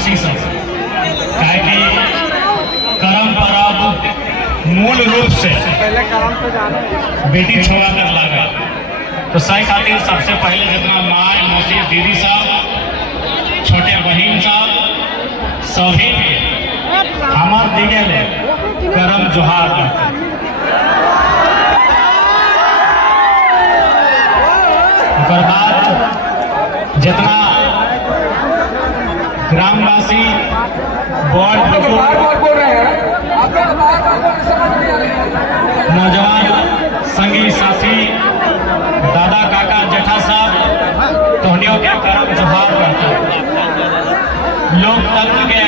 मौसी सब काहे कि करम परब मूल रूप से बेटी छुआ कर लागा। तो सही खातिर सबसे पहले जितना माँ मौसी दीदी साहब छोटे बहन साहब सभी हमार दिगे ले करम जोहार करते। ओकर बाद जितना ग्रामवासी बोर्ड नौजवान संगी साथी दादा काका जेठा साहब तोहनियों के करम जोहार करते। लोकतंत्र के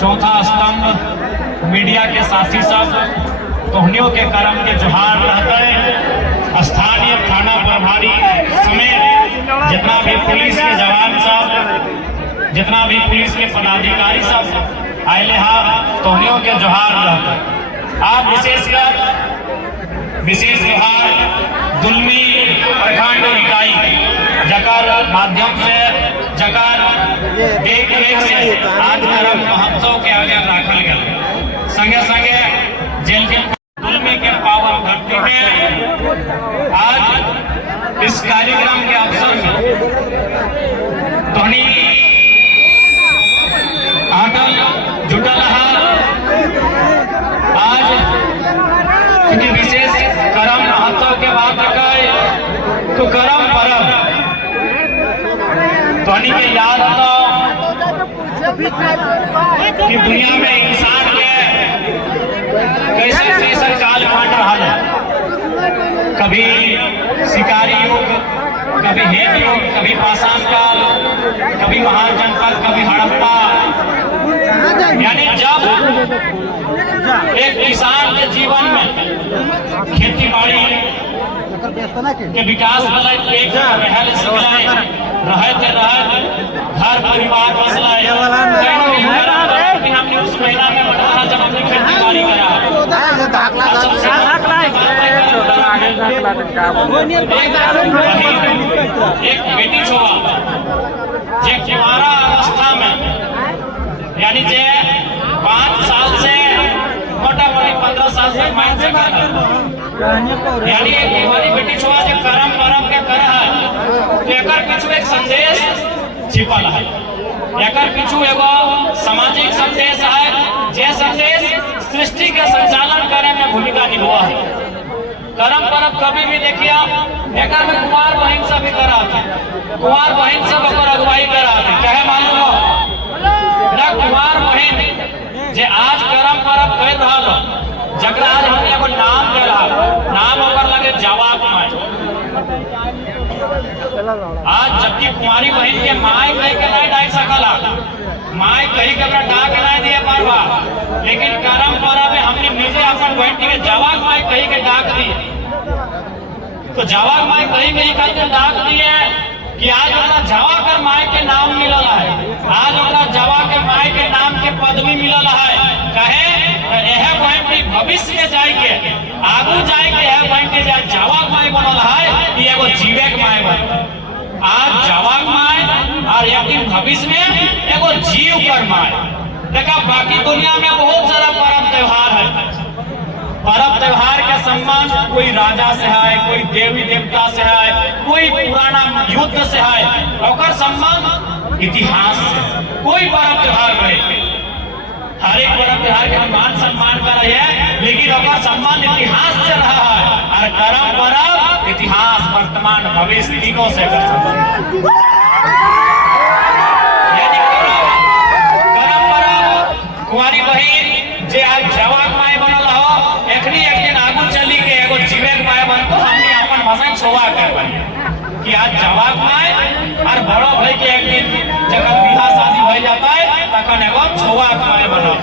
चौथा स्तंभ मीडिया के साथी सब तोहनियों के करम के जोहार रहते हैं। स्थानीय थाना प्रभारी समेत जितना भी पुलिस के जवान सब जितना भी पुलिस के पदाधिकारी सब आए हा तोहनियों के जोहार रहते। आप विशेष जोहार दुलमी प्रखंड इकाई जकर माध्यम से जकर देख से आज करम महोत्सव के आगे रखल गया। संगे संगे जेल के दुलमी के पावन धरती में आज इस कार्यक्रम के अवसर में तोहनी आटल जुटल आज क्योंकि विशेष करम महोत्सव के बाद तो करम परब तोहनी के याद आता कि दुनिया में इंसान के कैसे कैसे कालखंड रहा है। कभी शिकारी युग, कभी हेम युग, कभी पाषाण काल, कभी महान जनपद, कभी हड़प्पा। यानी जब एक किसान के जीवन में खेती बाड़ी के विकास घर परिवार बसलाए हमने उस महीना में बताया जब हमने खेती बाड़ी करा। एक बेटी छुआ जे कुंवारा अवस्था में यानी जे 5 साल से मोटा मोटी 15 साल तक मान से यानी एक कुंवारी बेटी छुआ जो करम परम के कर है तो एकर पीछू एक संदेश छिपल है। एकर पीछू एगो सामाजिक संदेश है जे संदेश सृष्टि के संचालन करे में भूमिका निभा है। करम परब कभी भी देखिए एकर में कुंवार बहन सब भी कराते, कुंवार बहन सब ओकर अगुवाई कराते। कहे मालूम हो ना कुंवार बहन जे आज करम परब कर रहा जकरा आज हम एगो नाम दे रहा नाम ओकर लगे जवाब माई। आज जबकि कुंवारी बहन के माई कह के नहीं डाक सकला, माई कही के डाक नहीं दिए पारवा, लेकिन करम परब में हमने निजे अपन बहन के जवाब माई कही के डाक दिए। तो जवाब माई कही के खातिर डाक दिए कि आज ओकरा जवा कर माई के नाम मिलल है, आज ओकरा जवा के माई के नाम के पदवी मिलल है। कहे यह बहन भविष्य में जाए के आगू जाए के यह बहन के जवाब माई बनल है कि एगो जीवे के माई बन। आज जवाब माई और यकीन भविष्य में एगो जीव कर माई। देखा बाकी दुनिया में बहुत सारा पर्व त्योहार है। पर्व त्योहार के सम्मान कोई राजा से है, कोई देवी देवता से है, कोई पुराना युद्ध से है, और सम्मान इतिहास से। कोई पर्व त्योहार रहे हर एक पर्व त्योहार के मान सम्मान कर रहे हैं, लेकिन ओकर सम्मान इतिहास से रहा है। और करम परब इतिहास वर्तमान भविष्य तीनों से कर सम्मान। करम परब कुंवारी बहन जे आज जवाब माई बनल हो एखनी एक दिन आगू चली के एगो जीवे के माई बन तो हमने अपन भाषा छोड़ा कर कि आज जवाब माई और बड़ो भाई के एक दिन जब बियाह शादी हो जाता है तखन एगो छोड़ा के माई बनल।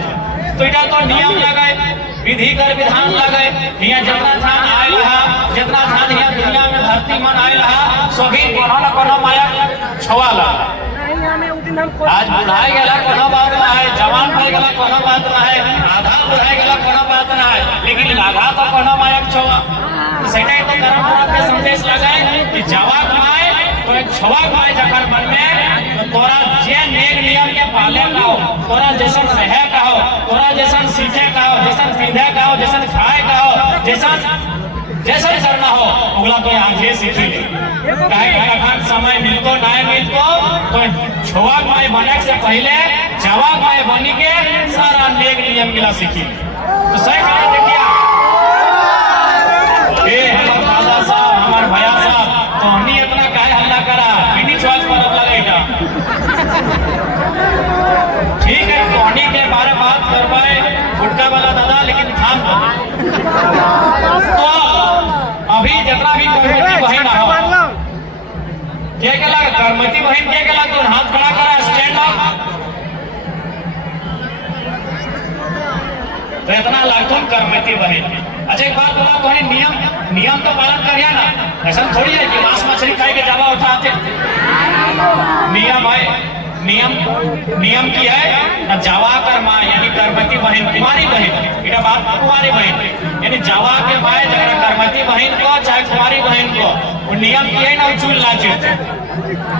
तो इटा तो नियम लगे, विधि कर विधान लगे। यहाँ जितना धान आए रहा, जितना धान यहाँ दुनिया में धरती मन आए रहा, सभी कोनो न कोनो माया छोवाला। आज बुढ़ाई गला कोनो बात ना है, जवान भाई गला कोनो बात ना है, आधा बुढ़ाई गला कोनो बात ना है, लेकिन लागा तो कोनो माया छोवा। सेटा तो करम परब के संदेश लगाए कि जवाब माए तो एक छोवा माए जखर मन में तो तोरा जे नेक नियम के तोरा जैसन रहे का हो, तोरा जैसन सीखे का हो, जैसन पीधे का हो, जैसन खाए का हो, जैसन करना हो ओगला तो आज ही सीखी ले। कहे समय मिलतो नहीं मिलतो तो छोवाक माय बने से पहले जवाक माय बनी के सारा नेक नियम गिला सीखी। तो सही कहा देखिए हमारे दादा साहब, हमारे भैया साहब तो हमने इतना काहे हल्ला करा, इन्हीं चौक पर अब लगेगा। ठीक है कहानी के बारे बात करवाए गुटका वाला दादा, लेकिन थाम तो अभी जितना भी कर्मती बहन हो क्या कहला, कर्मती बहन क्या कहला, तो हाथ खड़ा करा स्टैंड अप। तो इतना लागतुन कर्मती बहन। अच्छा एक बात बता, तो नियम तो पालन करिए ना, ऐसा थोड़ी है कि मांस मछली खाए के जावा उठाते। नियम है, नियम की है ना, जावा कर माँ यानी कर्मती बहन, कुमारी बहन, इटा बात कुमारी बहन यानी जावा के माए जगह कर्मती बहन को चाहे कुमारी बहन को वो नियम की है ना, चूल नाचे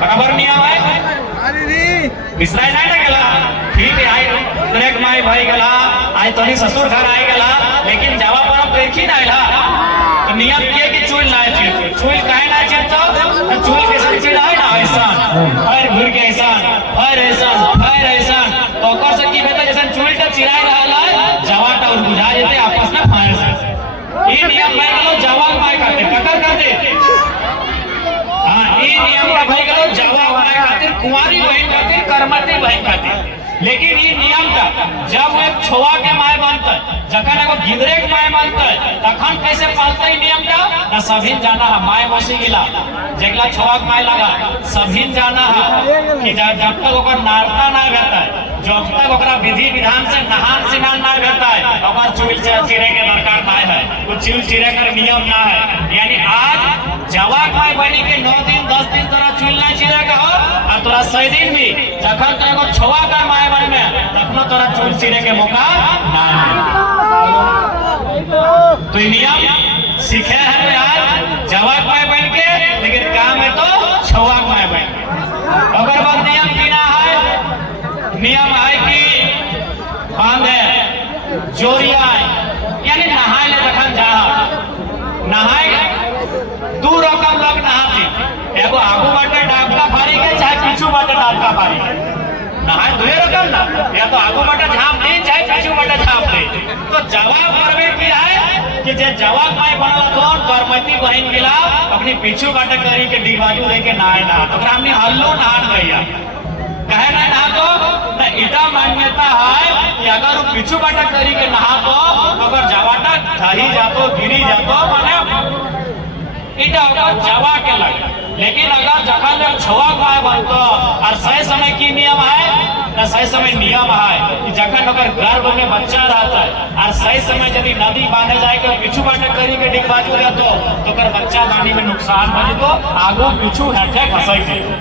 बराबर नियम है, बिसराय नहीं ना गला। ठीक है आई दरेक माई भाई गला आई तो ससुर घर आए गला, लेकिन जावा पर अब देखी ना आइला तो नियम किए कि चूल ना चिरतो, चूल काहे ना चिरतो, चूल के संग चिड़ा है ना ऐसा हर घुर के ऐसा हर ऐसा तो ओकर से की बेटा जैसे चूल का चिराई रहला जवाटा और बुझा जेते आपस में फायर से। ई नियम भाई गलो जवान माय खातिर ककर खातिर, हां ई नियम का भाई गलो जवान माय खातिर, कुंवारी बहन खातिर, कर्मती बहन खातिर। लेकिन ये नियम का जब एक छोवा के माय बनता है, जखन एगो गिदरे के माय बनता है, तखन कैसे पालता है नियम का ना, सभी जाना है माय मौसी गिला जेगला छोवा के माय लगा सभी जाना है कि जब तक ओकर नारता ना रहता है, जब तक ओकरा विधि विधान से नहान स्नान ना रहता है, ओकर चूल चिरे के दरकार ना है, वो चूल चिरे कर नियम ना है। यानी आज जवाक माय बनी के 9 दिन 10 दिन तोरा चूल ना चिरे का हो, और तोरा 6 दिन भी जखन तक एगो छोवा का माय बन में तखनो तोरा चूल चिरे के मौका ना मिले। तो नियम सीखे हैं तो आज जवाक माय बन के, लेकिन काम है तो छोवा माय बन के। अगर बात नियम की ना है, नियम है कि बांधे जोरिया यानी नहाए ले जखन जा नहाए दू रकम लोग नहाती, एगो आगू बाटे डाबका फाड़ी के चाहे पीछू बाटे डाबका फाड़ी के नहाए दुए रकम ना, या तो आगू बाटे झाँप दी चाहे पीछू बाटे झाँप दी। तो जवाब करवे की है कि जे जवाब माय बनल कौन कर्मती बहन गिला अपनी पीछू बाटे करी के डिगबाजू लेके नहाए ना, तो हमने हल्लो नहान भैया कहे ना नहा तो ना, इटा मान्यता है कि अगर वो पीछू बाटा करी के नहा तो अगर जवाटा धाही जातो गिरी जातो माने इटा अगर जवा के लगे। लेकिन अगर जखन जब छोवा गाय बनतो और सही समय की नियम है ना, सही समय नियम है कि जखन अगर गर्भ में बच्चा रहता है और सही समय यदि नदी बांधे जाए के पीछू बाटा करी के डिगबाजू रहतो तो कर बच्चा दानी में नुकसान बन तो आगू पीछू हेठे फंसई जेतो।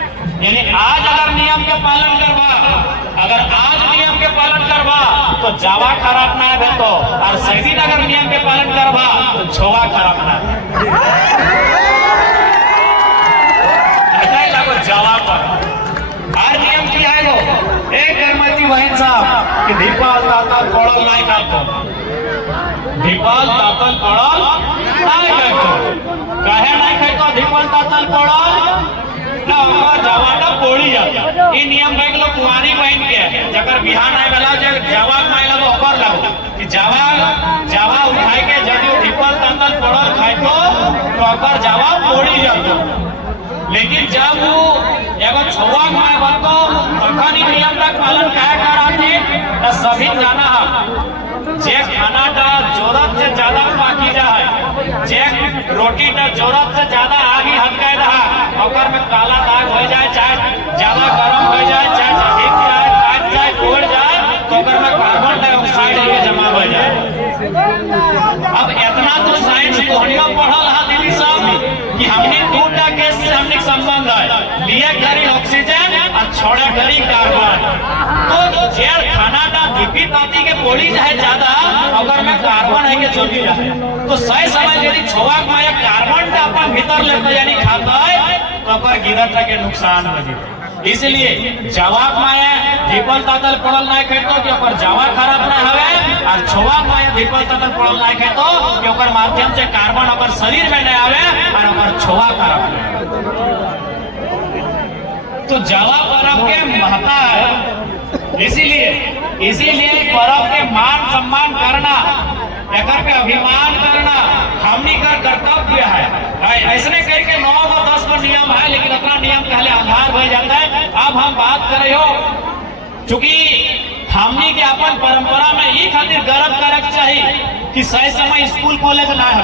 यानी आज अगर नियम के पालन करवा, अगर आज नियम के पालन करवा तो जावा खराब ना भेतो, और सही दिन अगर नियम के पालन करवा तो छोवा खराब ना लगो जावा पर। हर नियम की है वो एक कर्मती बहन साहब कि दीपाल तातल पड़ल नहीं खातो, दीपाल तातल पड़ल नहीं खातो, कहे नहीं खातो दीपाल तातल पड़ल ना, ओकर जवाटा पोड़ी जाता। ई नियम भाई लोग कुंवारी बहन के जकर बिहान आए वाला जे जवा माय लगो ओकर लगो कि जवा उठाई के जदी दीपल तातल पड़ल खाइतो तो ओकर जवा पोड़ी जातो। लेकिन जब वो एगो छोवा माय बनतो तखन ई नियम का पालन काहे कराती ना, सभी जाना है जे खाना का जरूरत से ज्यादा पाकी जाए, जे रोटी का जरूरत से ज्यादा आगे हटकाए रहा ओकर में काला दाग हो जाए, चाहे ज्यादा गर्म हो जाए, चाहे ढीक जाए, काट जाए, फोड़ जाए तो ओकर में कार्बन डाइऑक्साइड में जमा हो जाए। अब इतना तो साइंस कोहनियों पढ़ल है दिल्ली साहब कि हमने 2टा गैस से हमने संबंध है, लिए घरी ऑक्सीजन और छोड़े घरी कार्बन। तो जेर खाना का दीपी ताती के पोड़ी जाए ज्यादा अगर में कार्बन है के चली जाए तो सही समय यदि छोवा में कार्बन का अपन भीतर लेता यानी खाता है तो ओकर गिरत के नुकसान हो जाए। इसलिए जवाब माया दीपल तातल पड़ल नहीं खेतो कि ओकर जावा खराब ना हवे और छोवा माया दीपल तातल पड़ल नहीं खेतो कि ओकर माध्यम से कार्बन ओकर शरीर में नहीं आवे और ओकर छोवा खराब ना। तो जावा पर्व के महत्ता है, इसीलिए पर्व के मान सम्मान करना, एकर पे अभिमान करना हमनी का कर्तव्य है। ऐसने करके 9 व 10 को नियम है, लेकिन अपना नियम पहले आधार हो जाता है। अब हम बात कर रहे हो चूंकि हमनी के अपन परंपरा में ई खातिर गर्व करे चाहिए कि सही समय स्कूल कॉलेज ना हो,